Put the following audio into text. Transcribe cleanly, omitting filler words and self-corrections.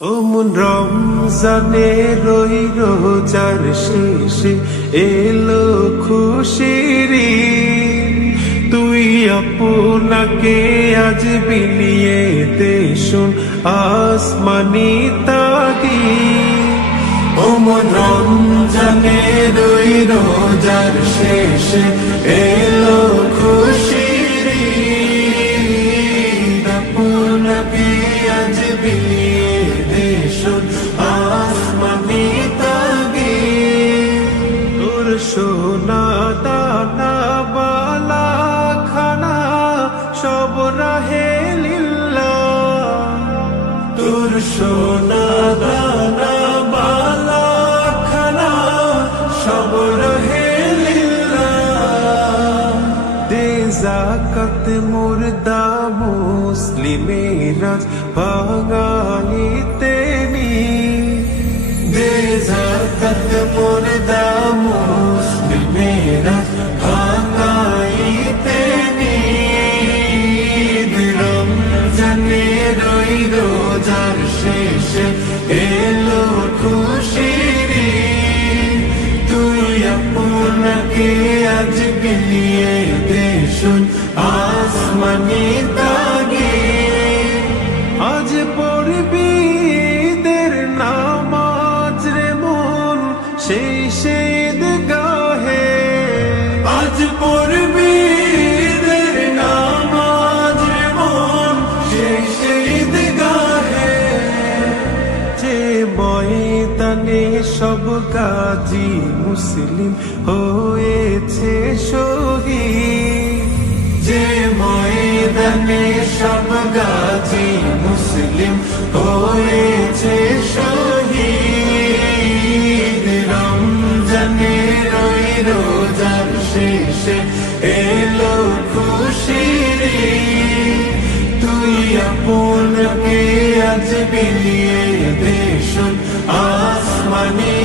ও মন রমজানে রই রোজার শেষে এলো খুশির ঈদ। তুই আপনাকে আজ বিলিয়ে দে শুন আসমানি তাগীদ। ও মন রমজানে রই রোজার শেষে এলো খুশির ঈদ। আপনাকে আজ বিলিয়ে দে শুন আসমানি তাগীদ। তোর সোনা দানা বালা খানা সব রাহে লিল্লাহ। তোর সোনা দানা বালা খানা সব রাহে লিল্লাহ। দে যাকাত মুর্দা মুসলিমেরা ভাঙাইতে নি। দে যাকাত মুর্দা মুসলিমেরা ভাঙাইতে নি। রমজানে রই রোজার শেষে এলো খুশির ঈদ। তুই আপনাকে আজ বিলিয়ে দে শুন আসমানি তাগীদ। আজ পড়বি ঈদের নামাজ রে মন সেই ঈদগাহে। আজ পড়বি ঈদের নামাজ রে মন সেই ঈদগাহে। যে ময়দানে সব গাজী মুসলিম হয়েছে শহীদ। যে ময়দানে সব গাজী মুসলিম হয়েছে শহীদ। রমজানে রই রোজার শেষে এলো খুশির ঈদ। তুই আপনাকে আজ বিলিয়ে দে শুন আসমানি